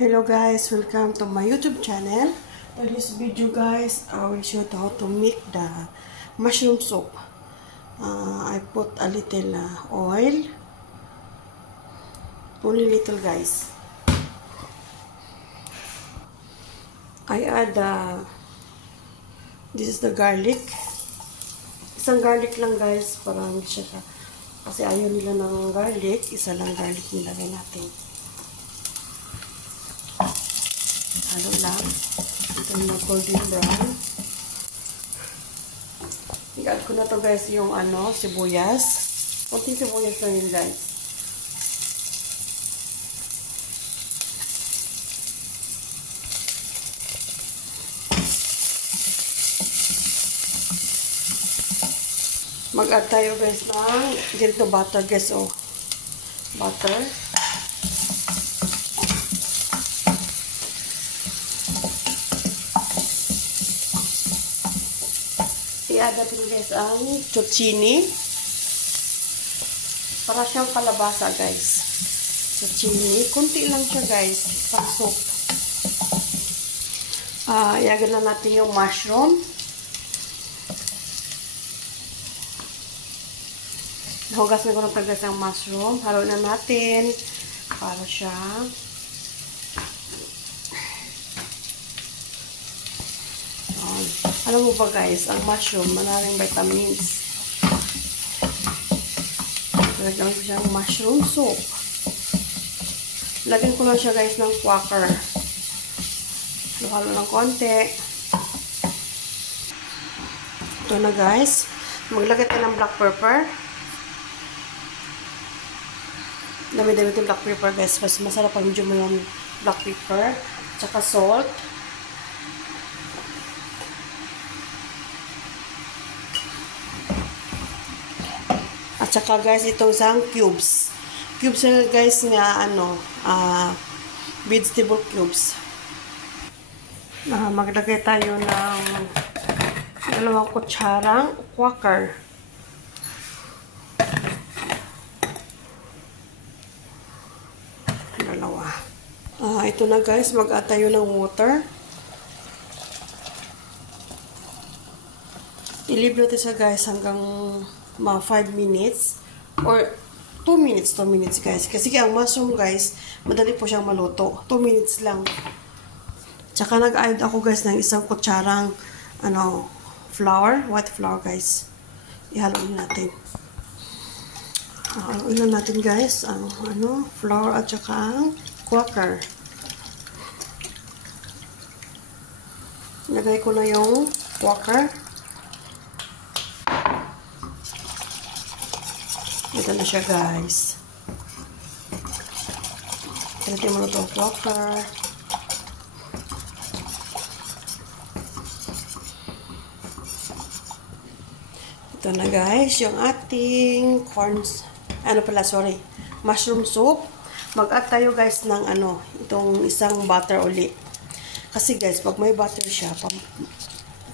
Hello guys, welcome to my YouTube channel. For this video guys, I will show you how to make the mushroom soup. I put a little oil. Only little guys. I add this is the garlic. Isang garlic lang guys, para hindi siya kasi ayaw nila ng garlic. Isa lang garlic nilagay natin. Halo lang. Ito yung golden brown. I-add ko na to guys yung sibuyas. Kunting sibuyas lang yun guys. Mag-add tayo guys ng ganito butter guys butter. I-add natin guys ang zucchini. Para siyang kalabasa guys. Zucchini. Kunti lang siya guys. Pang soup. I-add na natin yung mushroom. Nahugas na ko ng tagas ng mushroom. Halo na natin. Para siya. Alam mo ba guys, ang mushroom, maraming vitamins. Lagyan ko siya ng mushroom soup. Lagyan ko lang siya guys ng quaker. Halo ng konti. Ito na guys. Maglagay tayo ng black pepper. Dami-dami itong black pepper guys. Mas masarap pag medyo mo yung black pepper. Tsaka salt. At saka guys, itong isang cubes. Cubes na guys nga vegetable cubes. Maglagay tayo ng 2 kutsarang quaker. Ito na guys, mag-add tayo ng water. I-leave natin sa guys hanggang 5 minutes or 2 minutes guys. Kasi ang mushroom guys, madali po siyang maluto. 2 minutes lang. Tsaka nag-add ako guys ng 1 kutsarang flour, white flour guys. Ihalo natin. Ilan natin guys ang flour at saka ang quaker. Lagay ko na yung quaker. Ito na siya guys. Natin mo na itong quaker. Ito na guys, yung ating mushroom soup. Mag-add tayo guys ng itong isang butter uli. Kasi guys, pag may butter siya,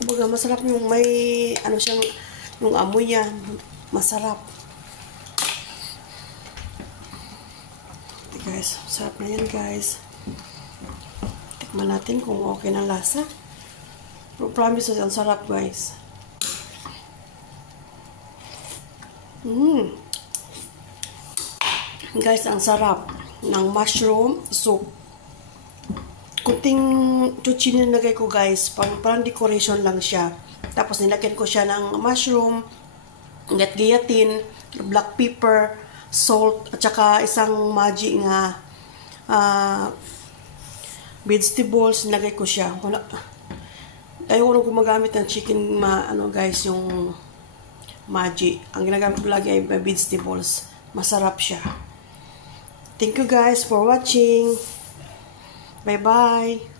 kumbaga masarap yung may siyang yung amoy niya, masarap. Guys, sarap na yan guys. Tikman natin kung okay na lasa. Promise ang sarap guys. Guys, ang sarap ng mushroom soup. Kunting zucchini nilagay ko guys, parang decoration lang siya. Tapos nilagyan ko siya ng mushroom, gat-gayatin, black pepper, salt, at saka isang magic nga vegetables, nilagay ko siya. Ayaw ko gumagamit ng chicken guys, yung magic. Ang ginagamit ko lagi ay vegetables. Masarap siya. Thank you guys for watching. Bye-bye.